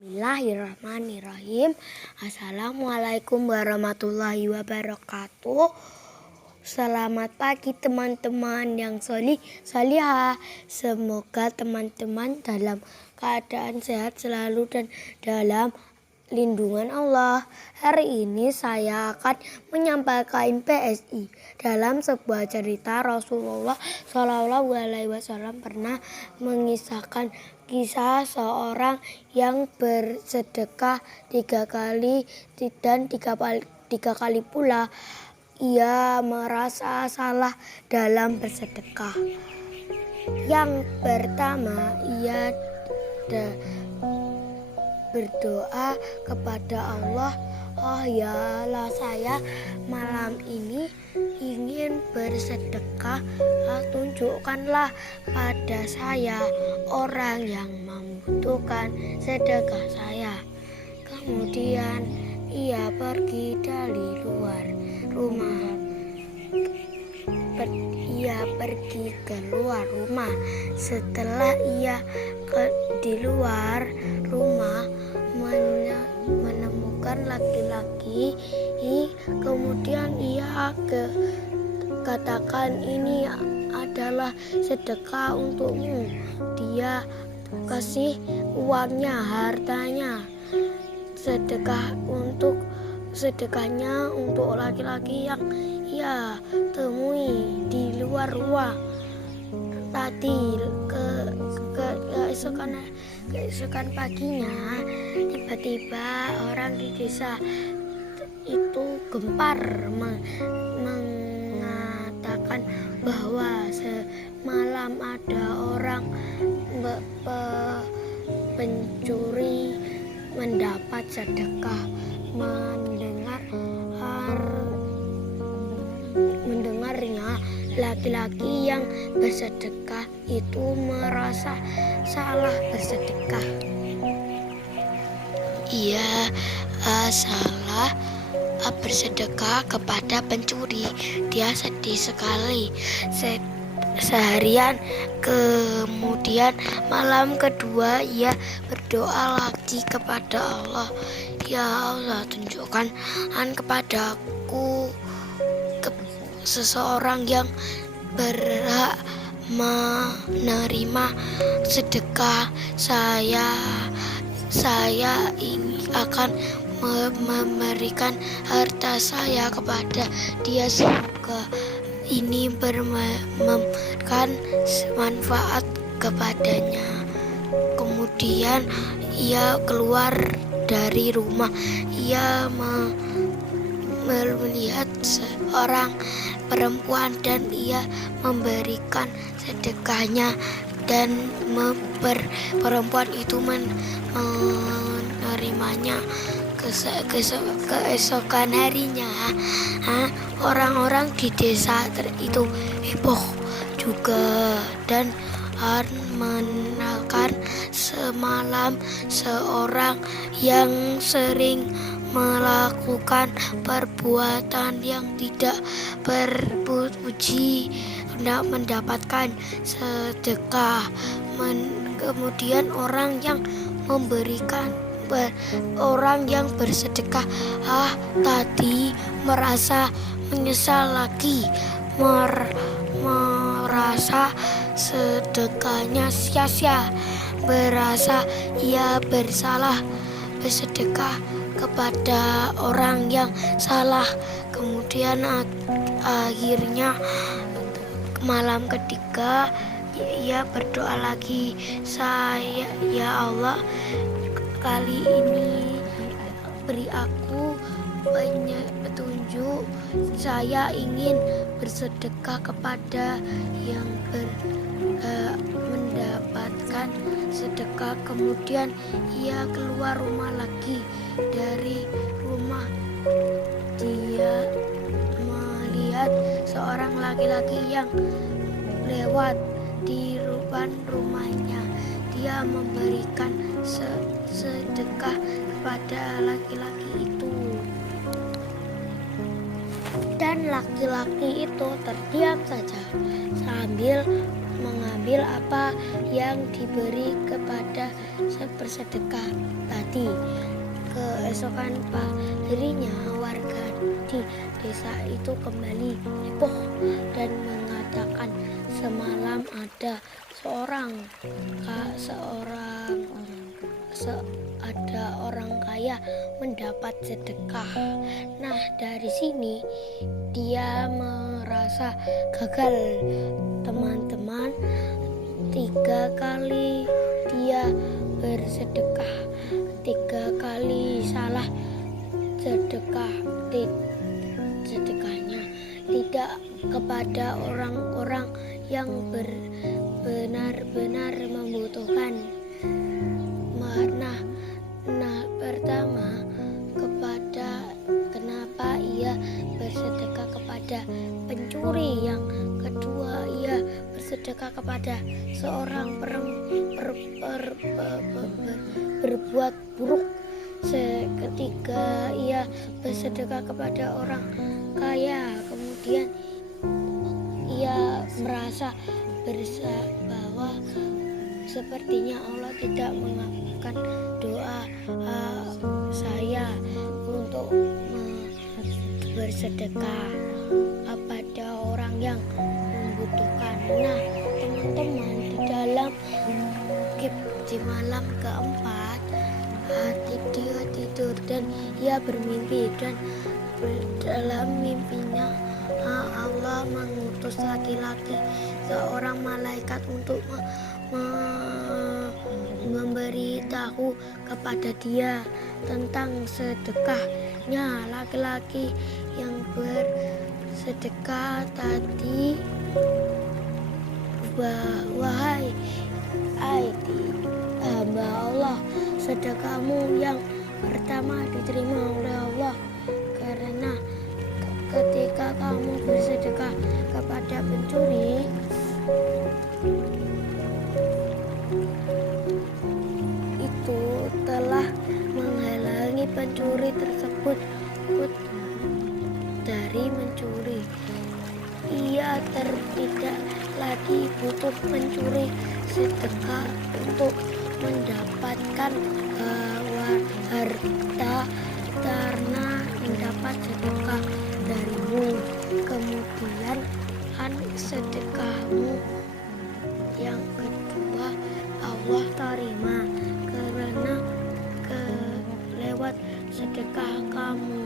Bismillahirrahmanirrahim. Assalamualaikum warahmatullahi wabarakatuh. Selamat pagi teman-teman yang solihah. Semoga teman-teman dalam keadaan sehat selalu dan dalam lindungan Allah. Hari ini saya akan menyampaikan PSI. Dalam sebuah cerita, Rasulullah SAW pernah mengisahkan kisah seorang yang bersedekah 3 kali dan tiga kali pula ia merasa salah dalam bersedekah. Yang pertama, ia berdoa kepada Allah, "Oh ya Allah, saya malam ini ingin bersedekah, tunjukkanlah pada saya orang yang membutuhkan sedekah saya." Kemudian ia pergi dari luar rumah. Ia pergi keluar rumah. Setelah ia di luar rumah menemukan laki-laki, kemudian ia katakan, "Ini adalah sedekah untukmu." Dia kasih uangnya, hartanya, sedekahnya untuk laki-lagi yang ia temui di luar rumah tadi. Keesokan paginya, tiba-tiba orang di desa itu gempar mengatakan bahwa semalam ada orang pencuri mendapat sedekah. Mendengarnya, laki-laki yang bersedekah itu merasa salah bersedekah. Ia salah bersedekah kepada pencuri. Dia sedih sekali seharian. Kemudian malam kedua ia berdoa lagi kepada Allah, "Ya Allah, tunjukkan kepadaku seseorang yang berhak menerima sedekah saya. Saya ini akan memberikan harta saya kepada dia, semoga ini memberikan manfaat kepadanya." Kemudian ia keluar dari rumah. Ia melihat seorang perempuan dan ia memberikan sedekahnya, dan perempuan itu menerimanya. Keesokan harinya, orang-orang di desa itu heboh juga dan mengenalkan semalam seorang yang sering melakukan perbuatan yang tidak berpuji, tidak mendapatkan sedekah. Kemudian orang yang bersedekah tadi merasa menyesal lagi, merasa sedekahnya sia-sia, merasa ia bersalah bersedekah kepada orang yang salah. Kemudian akhirnya malam ketiga ia berdoa lagi, "Ya Allah, kali ini beri aku petunjuk. Saya ingin bersedekah kepada yang mendapatkan sedekah." Kemudian ia keluar rumah lagi. Dari rumah dia melihat seorang laki-laki yang lewat di depan rumahnya. Dia memberikan sedekah kepada laki-laki itu, dan laki-laki itu terdiam saja sambil mengambil apa yang diberi kepada bersedekah tadi. Keesokan harinya warga di desa itu kembali heboh dan mengatakan semalam ada ada orang kaya mendapat sedekah. Nah, dari sini dia merasa gagal, teman-teman. 3 kali dia bersedekah, 3 kali salah sedekahnya, tidak kepada orang-orang yang benar-benar membutuhkan. Pertama, kenapa ia bersedekah kepada pencuri. Yang kedua, ia bersedekah kepada seorang berbuat buruk. Ketiga, ia bersedekah kepada orang kaya. Kemudian ia merasa bahwa sepertinya Allah tidak mengabulkan doa saya untuk bersedekah pada orang yang membutuhkan. Nah, teman-teman, di malam keempat dia tidur dan ia bermimpi, dan dalam mimpinya Allah mengutus laki-laki, seorang malaikat, untuk memberitahu kepada dia tentang sedekahnya. Laki-laki yang bersedekah tadi, wahai hamba Allah, sedekahmu yang pertama diterima oleh Allah, karena ketika kamu bersedekah kepada pencuri, itu telah menghalangi pencuri tersebut dari mencuri. Ia tidak lagi butuh mencuri sedekah untuk mendapatkan harta, karena mendapat sedekah darimu. Kemudian sedekahmu yang kedua Allah terima, karena lewat sedekah kamu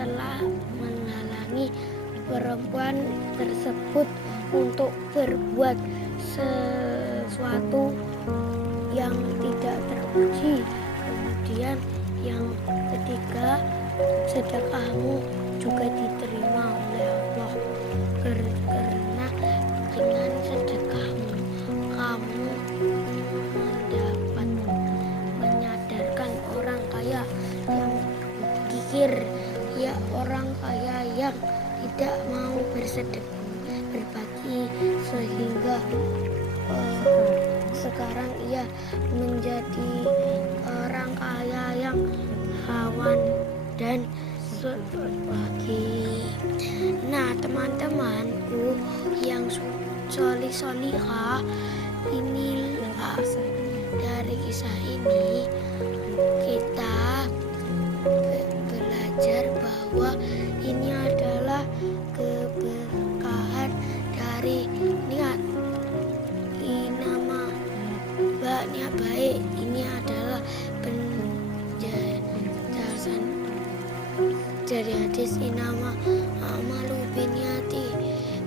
telah menghalangi perempuan tersebut untuk berbuat sesuatu yang tidak terpuji. Kemudian yang ketiga, sedekahmu juga diterima oleh Allah, karena dengan sedekahmu kamu dapat menyadarkan orang kaya yang kikir, orang kaya yang tidak mau berbagi, sehingga sekarang ia menjadi orang kaya yang hawan dan berbagi. Nah, teman-temanku yang solihah, inilah dari kisah ini kita belajar bahwa ini adalah keberkahan dari niat baik. Ini adalah penjelasan dari hadis inama amalu binniyati,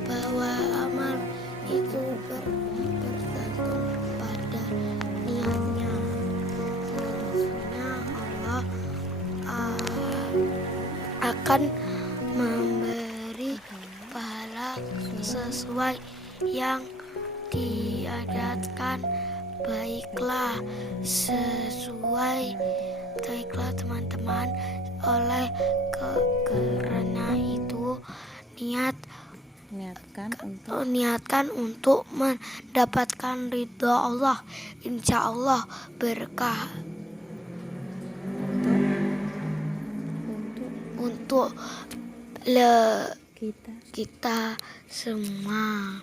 bahwa amal itu bergantung pada niatnya. Selanjutnya Allah akan memberi pahala sesuai yang diadatkan. Baiklah teman-teman, karena itu niatkan untuk mendapatkan ridha Allah. Insya Allah berkah untuk kita semua.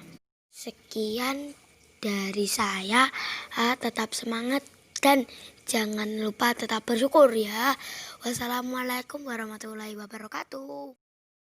Sekian dari saya. Tetap semangat dan jangan lupa tetap bersyukur ya. Wassalamualaikum warahmatullahi wabarakatuh.